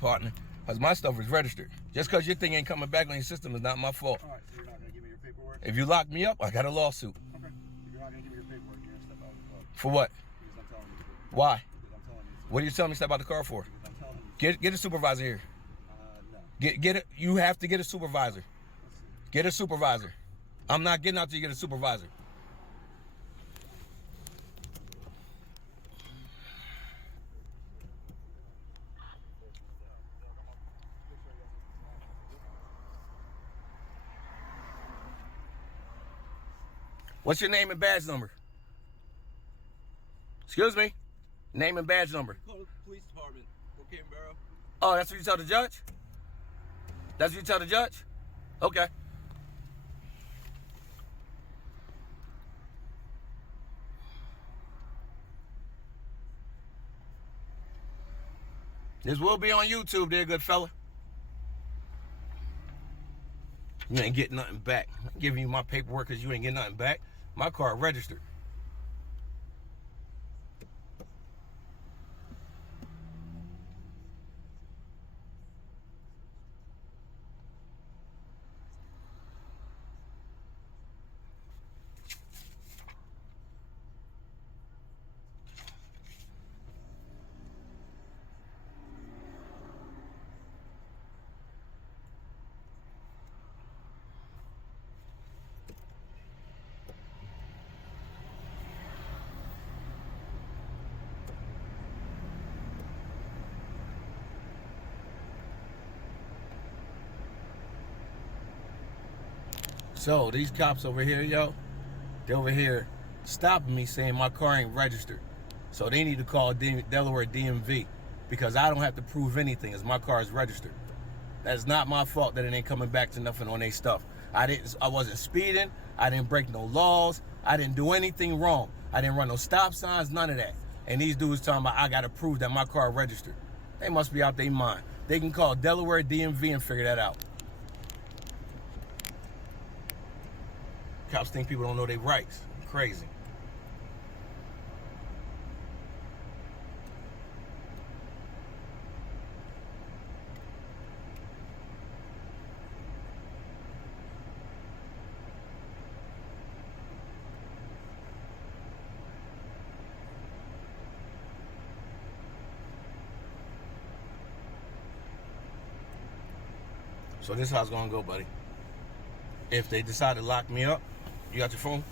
partner, because my stuff is registered. Just because your thing ain't coming back on your system is not my fault. All right, so you're not going to give me your paperwork? If you lock me up, I got a lawsuit. Okay. If you're not going to give me your paperwork, you're going to step out of the car. For what? Because I'm telling you to. Why? Because I'm telling you to. What are you telling me to step out the car for? Because I'm telling you to. Get a supervisor here. No. Get it. You have to get a supervisor. Let's see. Get a supervisor. I'm not getting out till you get a supervisor. What's your name and badge number? Excuse me? Name and badge number. Call the police department. Brookhaven Borough. Oh, that's what you tell the judge? That's what you tell the judge? Okay. This will be on YouTube there, good fella. You ain't getting nothing back. I'm giving you my paperwork because you ain't getting nothing back. My car registered. So these cops over here, yo, they over here stopping me saying my car ain't registered. So they need to call Delaware DMV because I don't have to prove anything as my car is registered. That's not my fault that it ain't coming back to nothing on their stuff. I wasn't speeding. I didn't break no laws. I didn't do anything wrong. I didn't run no stop signs, none of that. And these dudes talking about I got to prove that my car registered. They must be out their mind. They can call Delaware DMV and figure that out. Cops think people don't know their rights. Crazy. So this is how it's gonna go, buddy. If they decide to lock me up, you got your phone?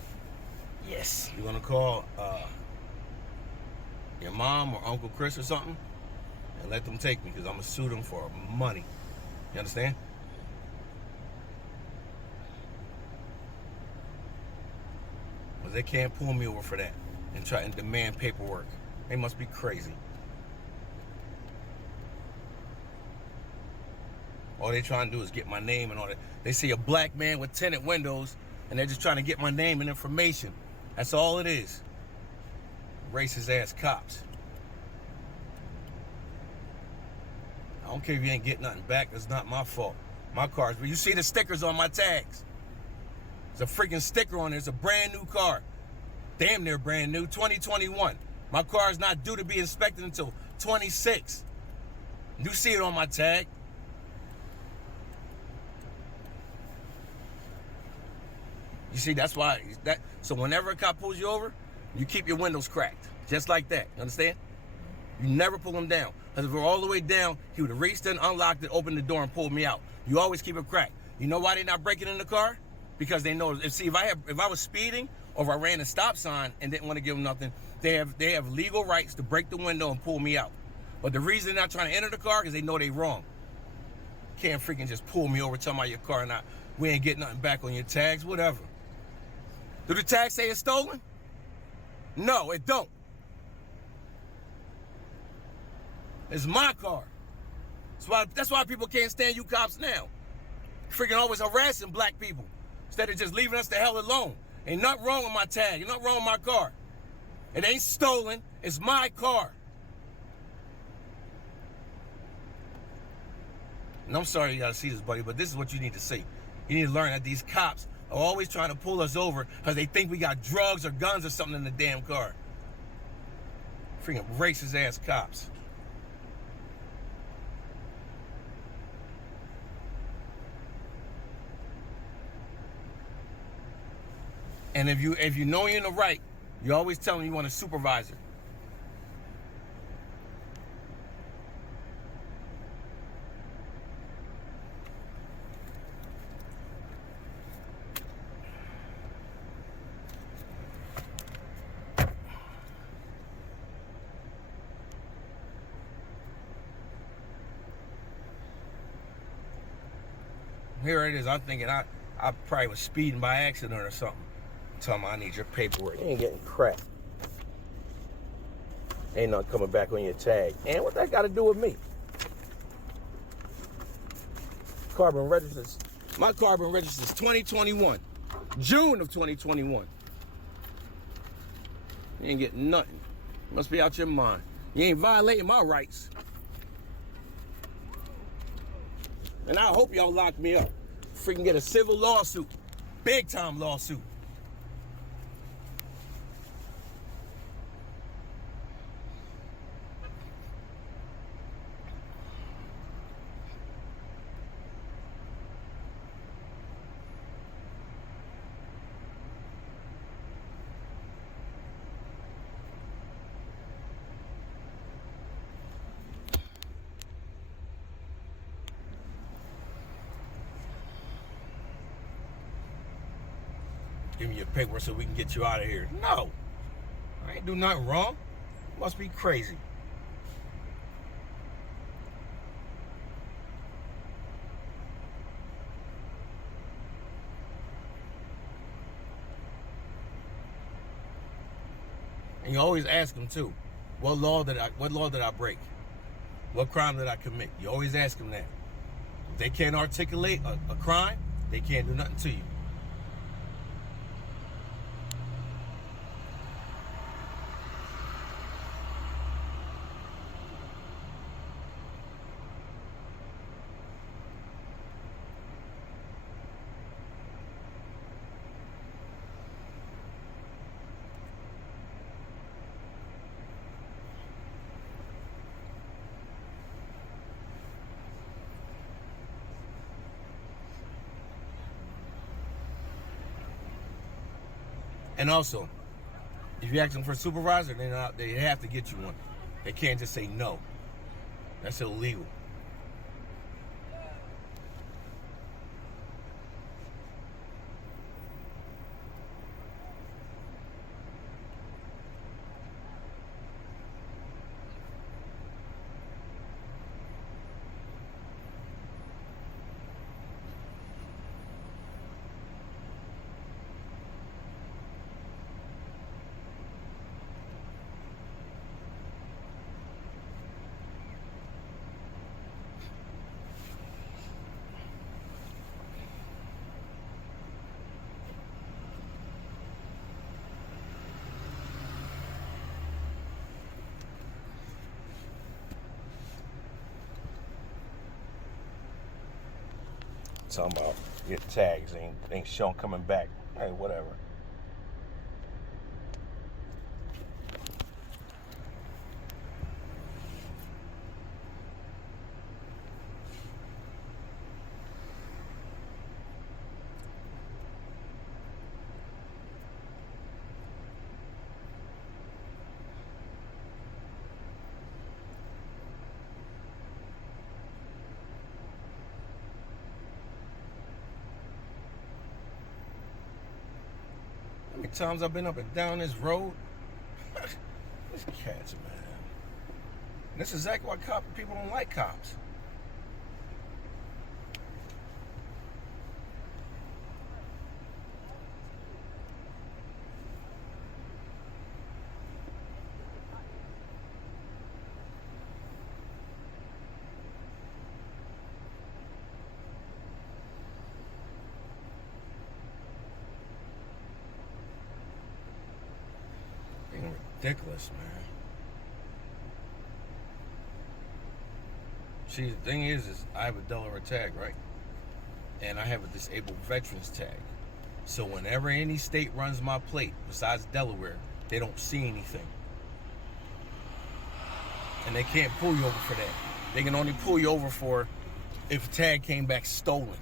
Yes. You're gonna call your mom or Uncle Chris or something and let them take me because I'm gonna sue them for money. You understand? Because they can't pull me over for that and try and demand paperwork. They must be crazy. All they trying to do is get my name and all that. They see a black man with tinted windows and they're just trying to get my name and information. That's all it is. Racist ass cops. I don't care if you ain't getting nothing back. That's not my fault. My car's, but you see the stickers on my tags. There's a freaking sticker on there. It's a brand new car. Damn near brand new, 2021. My car is not due to be inspected until 26. You see it on my tag. You see, that's why so whenever a cop pulls you over, you keep your windows cracked. Just like that. You understand? You never pull them down. Because if we're all the way down, he would have reached in, unlocked it, opened the door, and pulled me out. You always keep it cracked. You know why they're not breaking in the car? Because they know, if I was speeding or if I ran a stop sign and didn't want to give them nothing, they have legal rights to break the window and pull me out. But the reason they're not trying to enter the car is they know they wrong. Can't freaking just pull me over, tell me your car not, we ain't getting nothing back on your tags, whatever. Do the tags say it's stolen? No, it don't. It's my car. That's why people can't stand you cops now. Freaking always harassing black people instead of just leaving us the hell alone. Ain't nothing wrong with my tag. Ain't nothing wrong with my car. It ain't stolen. It's my car. And I'm sorry you gotta see this, buddy, but this is what you need to see. You need to learn that these cops are always trying to pull us over because they think we got drugs or guns or something in the damn car. Freaking racist ass cops. And if you know you're in the right, you always tell them you want a supervisor. Here it is. I'm thinking I probably was speeding by accident or something. Tell me I need your paperwork. You ain't getting crap. Ain't nothing coming back on your tag. And what that got to do with me? Carbon registers. My carbon registers 2021. June of 2021. You ain't getting nothing. You must be out your mind. You ain't violating my rights. And I hope y'all lock me up. Freaking get a civil lawsuit. Big time lawsuit. Give me your paperwork so we can get you out of here. No. I ain't do nothing wrong. You must be crazy. And you always ask them too, what law did I break? What crime did I commit? You always ask them that. If they can't articulate a crime, they can't do nothing to you. And also, if you ask them for a supervisor, they have to get you one. They can't just say no. That's illegal. Talking about your tags ain't shown coming back. Hey, whatever. How many times I've been up and down this road? These cats, man. And this is exactly why people don't like cops. Ridiculous, man. See, the thing is I have a Delaware tag, right? And I have a disabled veterans tag. So whenever any state runs my plate, besides Delaware, they don't see anything. And they can't pull you over for that. They can only pull you over for if a tag came back stolen.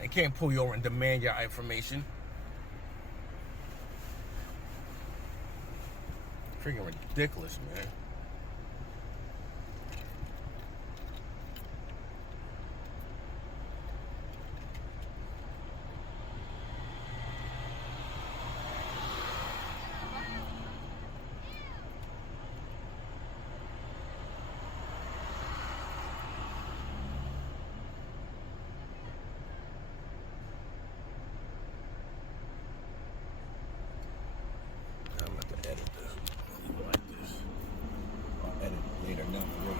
They can't pull you over and demand your information. Freaking ridiculous, man. I'm going to edit this. I'll leave it like this. I'll edit it later down the road.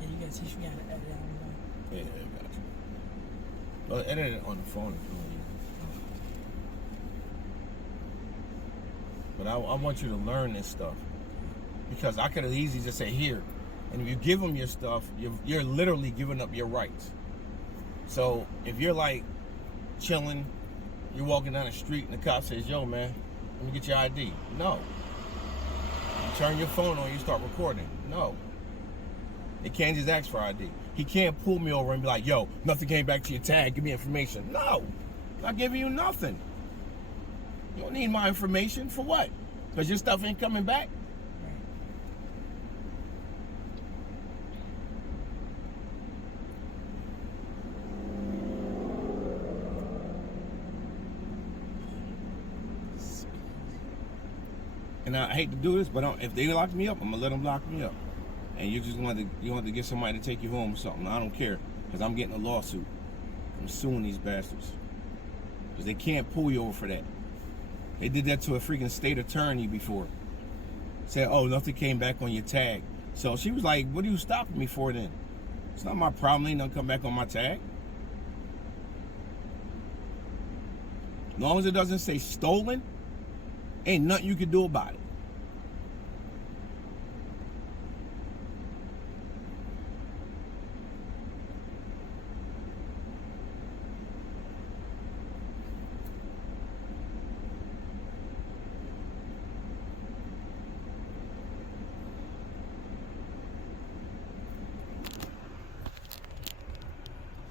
Yeah, you gotta teach me how to edit out. Yeah, I got you. Well, edit it on the phone if you want. But I want you to learn this stuff. Because I could have easily just say here. And if you give them your stuff, you're literally giving up your rights. So if you're like chilling, you're walking down the street and the cop says, yo man, let me get your ID. No. You turn your phone on, you start recording. No. They can't just ask for ID. He can't pull me over and be like, yo, nothing came back to your tag, give me information. No. I'm not giving you nothing. You don't need my information for what? Because your stuff ain't coming back? And I hate to do this, but if they lock me up, I'm gonna let them lock me up. And you just want to get somebody to take you home or something. I don't care, because I'm getting a lawsuit. I'm suing these bastards. Because they can't pull you over for that. They did that to a freaking state attorney before. Said, oh, nothing came back on your tag. So she was like, what are you stopping me for then? It's not my problem, ain't nothing come back on my tag. As long as it doesn't say stolen, ain't nothing you can do about it.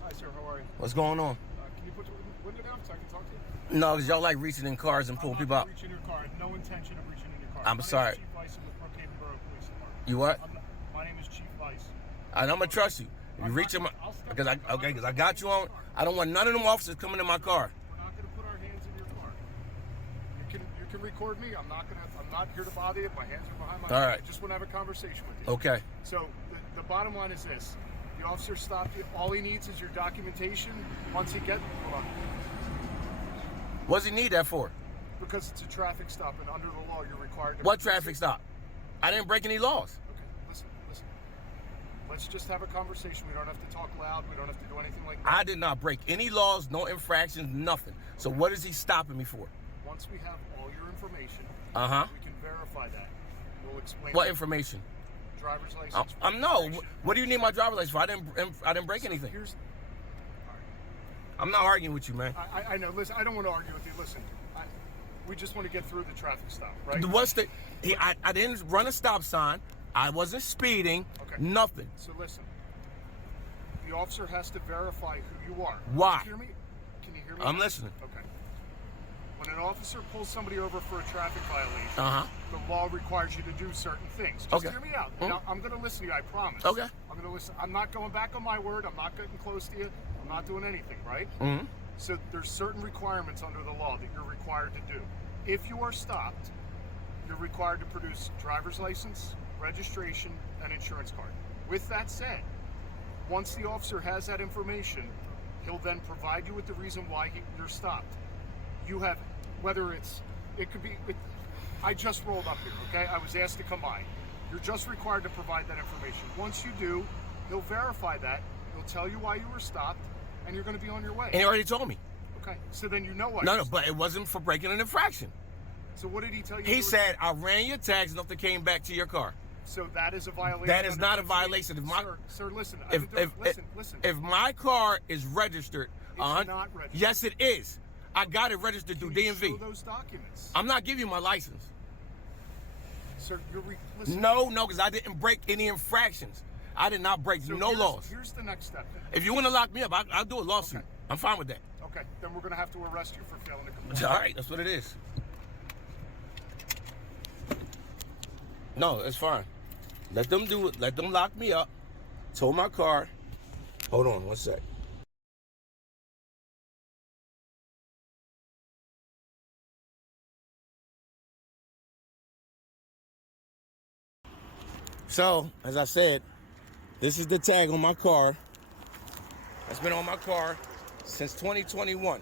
Hi, sir. How are you? What's going on? Can you put your window down so I can talk to you? No, because y'all like reaching in cars and I'm pulling not people out. reaching your car. I had no intention of reaching in your car. I'm My name is sorry. Chief Vice with Brookhaven Borough Police Department. You what? My name is Chief Vice. And I'm gonna trust you. If you reach him, because I got you on. I don't want none of them officers coming in my car. We're not going to put our hands in your car. You can record me. I'm not here to bother you. My hands are behind my All back. right. I just want to have a conversation with you. Okay. So the bottom line is this: the officer stopped you. All he needs is your documentation. Once he gets, hold on. What's he need that for? Because it's a traffic stop, and under the law, you're required to. What traffic stop? I didn't break any laws. Okay, listen. Let's just have a conversation. We don't have to talk loud. We don't have to do anything like that. I did not break any laws, no infractions, nothing. So what is he stopping me for? Once we have all your information, Uh-huh. we can verify that. We'll explain. What that. information? Driver's license. I'm no. registration. What do you need my driver's license for? I didn't break anything. Here's. I'm not arguing with you, man. I know. Listen, I don't want to argue with you. Listen, we just want to get through the traffic stop, right? What's the? I didn't run a stop sign. I wasn't speeding. Okay. Nothing. So listen, the officer has to verify who you are. Why? Can you hear me? Can you hear me? I'm listening. Okay. When an officer pulls somebody over for a traffic violation, Uh-huh. the law requires you to do certain things. Just Okay. hear me out. Mhm. Now, I'm going to listen to you, I promise. Okay. I'm going to listen. I'm not going back on my word. I'm not getting close to you. I'm not doing anything, right? Mm-hmm. So there's certain requirements under the law that you're required to do. If you are stopped, you're required to produce driver's license, registration, and insurance card. With that said, once the officer has that information, he'll then provide you with the reason why you're stopped. You have, I just rolled up here, okay? I was asked to come by. You're just required to provide that information. Once you do, he'll verify that. He'll tell you why you were stopped, and you're going to be on your way. And he already told me. Okay, so then you know why. No, but it wasn't for breaking an infraction. So what did he tell you? He said, I ran your tags, nothing came back to your car. So that is a violation. That is under not a Pennsylvania- violation. If my, Sir, listen. Listen. If my car is registered, It's not registered. Yes, it is. I got it registered through Can you DMV. show those documents. I'm not giving you my license. Sir, listen. No, because I didn't break any infractions. I did not break So no laws. Here's the next step. Then. If you want to lock me up, I'll do a lawsuit. Okay. I'm fine with that. Okay, then we're going to have to arrest you for failing to comply. All right, that's what it is. No, it's fine. Let them do it. Let them lock me up. Tow my car. Hold on 1 sec. So, as I said, this is the tag on my car. It's been on my car since 2021.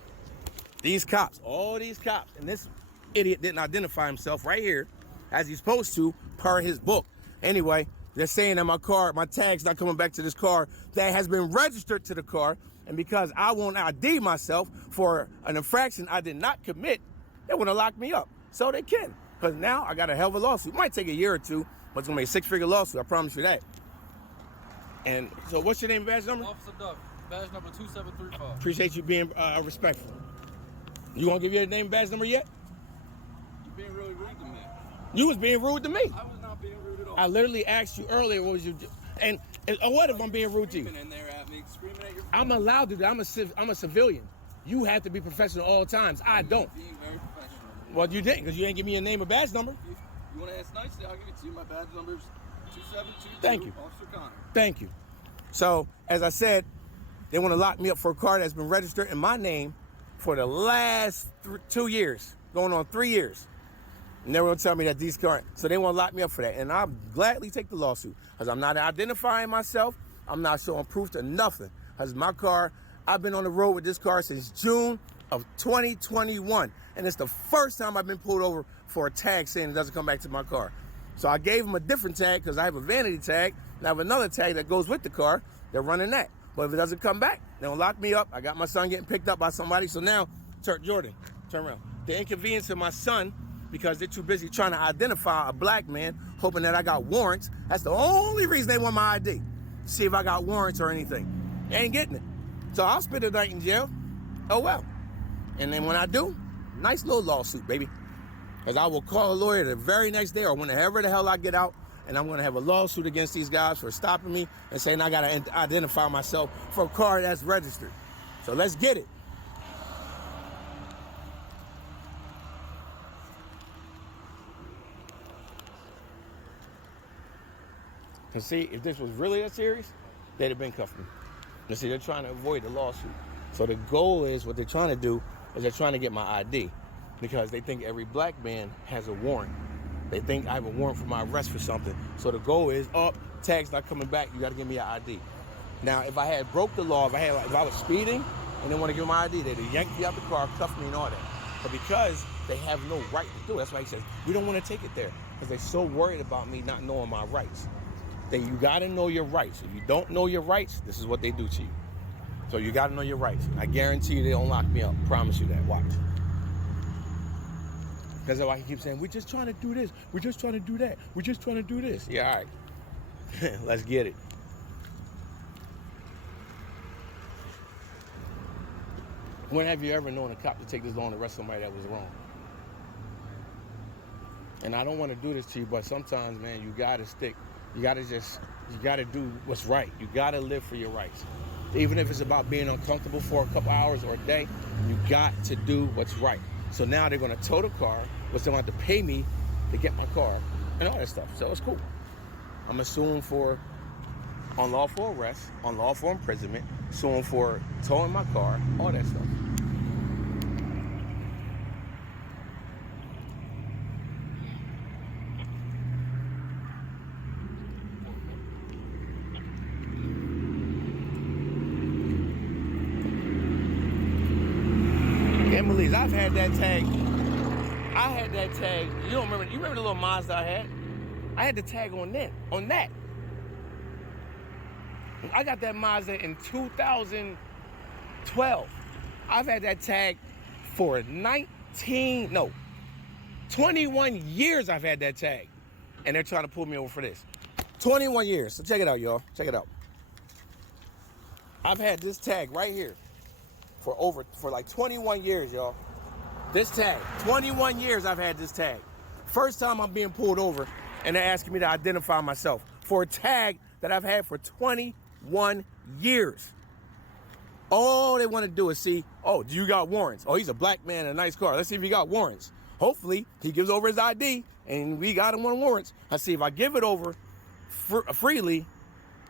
These cops, all these cops, and this idiot didn't identify himself right here, as he's supposed to, per his book. Anyway, they're saying that my car, my tag's not coming back to this car that has been registered to the car, and because I won't ID myself for an infraction I did not commit, they want to lock me up. So they can, because now I got a hell of a lawsuit. It might take a year or two, but it's gonna be a 6-figure lawsuit, I promise you that. And so what's your name and badge number? Officer Duff, badge number 2735. Appreciate you being respectful. You want to give your name and badge number yet? You're being really rude to me. You was being rude to me. I was not being rude at all. I literally asked you earlier, what was you do? And what if I'm being rude to you? Screaming in there at me, screaming at your phone. I'm allowed to do that. I'm a civilian. You have to be professional all times. I don't. Being very professional. Well, you didn't, because you didn't give me a name and badge number. You want to ask nicely, I'll give it to you. My badge number is 2722. Thank you. Officer Connor. Thank you. So, as I said, they want to lock me up for a car that's been registered in my name for the last 2 years, going on 3 years. And they will tell me that these cars, so they want to lock me up for that. And I'll gladly take the lawsuit, because I'm not identifying myself. I'm not showing proof to nothing. Because my car, I've been on the road with this car since June of 2021. And it's the first time I've been pulled over for a tag saying it doesn't come back to my car. So I gave them a different tag because I have a vanity tag, and I have another tag that goes with the car. They're running that. But if it doesn't come back, they'll lock me up. I got my son getting picked up by somebody. So now, Jordan, turn around. The inconvenience of my son, because they're too busy trying to identify a black man, hoping that I got warrants. That's the only reason they want my ID. See if I got warrants or anything. They ain't getting it. So I'll spend the night in jail. Oh well. And then when I do, nice little lawsuit, baby. Because I will call a lawyer the very next day or whenever the hell I get out, and I'm going to have a lawsuit against these guys for stopping me and saying I got to identify myself for a car that's registered. So let's get it. Because see, if this was really that serious, they'd have been cuffing me. You see, they're trying to avoid the lawsuit. So the goal is, what they're trying to do is they're trying to get my ID, because they think every black man has a warrant. They think I have a warrant for my arrest for something. So the goal is, tag's not coming back, you got to give me an ID. Now, if I had broke the law, if I was speeding and they want to give me my ID, they'd yank me out the car, cuff me and all that. But because they have no right to do it, that's why he says, we don't want to take it there, because they're so worried about me not knowing my rights. You got to know your rights. If you don't know your rights, this is what they do to you. So you got to know your rights. I guarantee you they don't lock me up. Promise you that. Watch. Because that's why he keeps saying, we're just trying to do this. We're just trying to do that. We're just trying to do this. Yeah, all right. Let's get it. When have you ever known a cop to take this long to arrest somebody that was wrong? And I don't want to do this to you, but sometimes, man, you got to stick. You got to do what's right. You got to live for your rights. Even if it's about being uncomfortable for a couple hours or a day, you got to do what's right. So now they're going to tow the car, but they're going to have to pay me to get my car and all that stuff. So it's cool. I'm suing for unlawful arrest, unlawful imprisonment, suing for towing my car, all that stuff. Emily's, I've had that tag. I had that tag. You remember the little Mazda I had? I had the tag on that. I got that Mazda in 2012. I've had that tag for 21 years I've had that tag. And they're trying to pull me over for this. 21 years. So check it out, y'all. Check it out. I've had this tag right here for like 21 years, y'all. This tag, 21 years I've had this tag. First time I'm being pulled over and they're asking me to identify myself for a tag that I've had for 21 years. All they want to do is see, oh, do you got warrants? Oh, he's a black man in a nice car. Let's see if he got warrants. Hopefully, he gives over his ID, and we got him on warrants. I see if I give it over freely,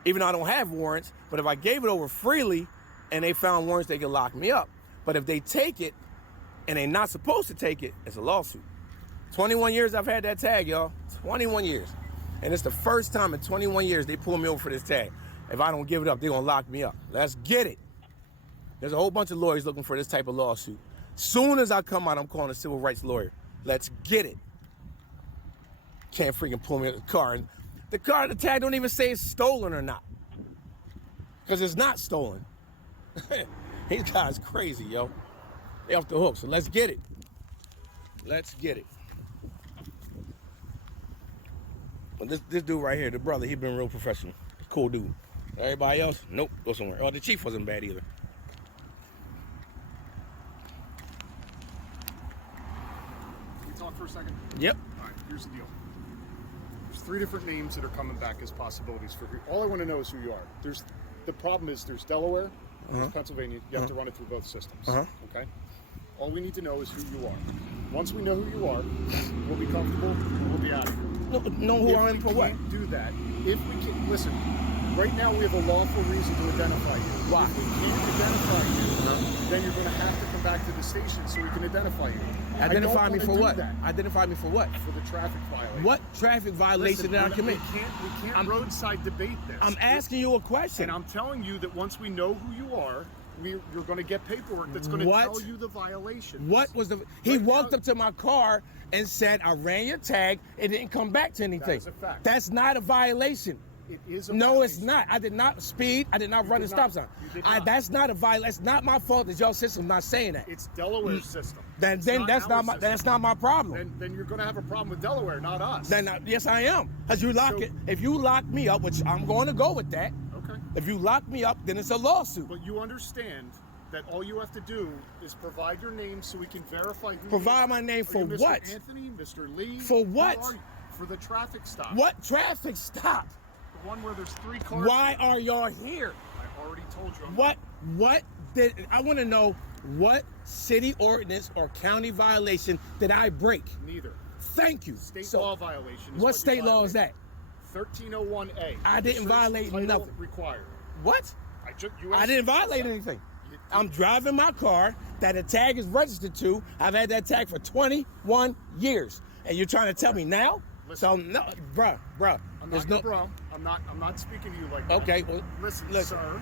even though I don't have warrants, but if I gave it over freely and they found warrants, they can lock me up. But if they take it and they're not supposed to take it, it's a lawsuit. 21 years I've had that tag, y'all. 21 years. And it's the first time in 21 years they pull me over for this tag. If I don't give it up, they're going to lock me up. Let's get it. There's a whole bunch of lawyers looking for this type of lawsuit. Soon as I come out, I'm calling a civil rights lawyer. Let's get it. Can't freaking pull me in the car. And the tag don't even say it's stolen or not. Because it's not stolen. These guys crazy, yo. They off the hook, so let's get it. Let's get it. But this dude right here, the brother, he been real professional. Cool dude. Everybody else, nope, go somewhere. Oh, the chief wasn't bad either. Can we talk for a second? Yep. All right, here's the deal. There's 3 different names that are coming back as possibilities for who. All I want to know is who you are. The problem is there's Delaware, there's Pennsylvania. You have to run it through both systems. Okay? All we need to know is who you are. Once we know who you are, we'll be comfortable, we'll be out of here. Know who I am for what? If we can't do that, if we can, listen, right now we have a lawful reason to identify you. Why? If we can't identify you, then you're going to have to come back to the station so we can identify you. Identify me I don't for wanna what? do that. Identify me for what? For the traffic violation. What traffic violation did I commit? We can't roadside debate this. I'm asking you a question. And I'm telling you that once we know who you are, you're going to get paperwork that's going to tell you the violation. What was the? He walked up to my car and said, "I ran your tag." It didn't come back to anything. That is a fact. That's not a violation. It is a No, violation. it's not. I did not speed. I did not run a stop sign. You did not. That's not a violation. That's not my fault that your system's not saying that. It's Delaware's system. Then that's our not system. my problem. Then you're going to have a problem with Delaware, not us. Yes, I am. Because if you lock me up, which I'm going to go with that. Okay. If you lock me up, then it's a lawsuit. But you understand that all you have to do is provide your name so we can verify who Provide you are. my name Are for you Mr. what? Anthony, Mr. Lee. For Who what? are you? For the traffic stop. What traffic stop? The one where there's 3 cars. Why are y'all here? I already told you. What did I want to know? What city ordinance or county violation did I break? Neither. Thank you. State law violation. Is What you state law is violated. that? 1301A. I didn't Search violate title nothing. Required. What? You I asked- didn't violate anything. I'm driving my car that a tag is registered to. I've had that tag for 21 years. And you're trying to tell me now? So no, bruh. I'm There's not your bro. I'm not speaking to you like that. Okay, well, listen, listen. sir.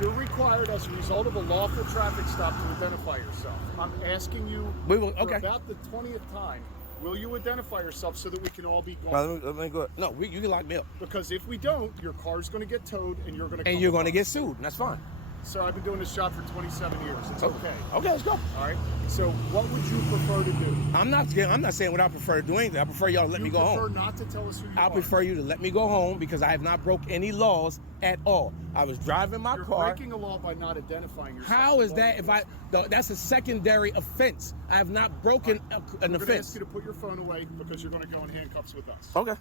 You're required as a result of a lawful traffic stop to identify yourself. I'm asking you for about the 20th time, will you identify yourself so that we can all be gone? Well, let me go. No, you can lock me up. Because if we don't, your car's going to get towed and you're going to And you're going to get sued, and that's fine. Sir, I've been doing this job for 27 years. It's okay. Okay, let's go. All right. So what would you prefer to do? I'm not saying what I prefer to do anything. I prefer y'all to let me go home. You prefer not to tell us who you are. I prefer you to let me go home because I have not broke any laws at all. I was driving my You're car. breaking a law by not identifying yourself. How is that that's a secondary offense? I have not broken an I'm going to offense. ask you to put your phone away because you're going to go in handcuffs with us. Okay.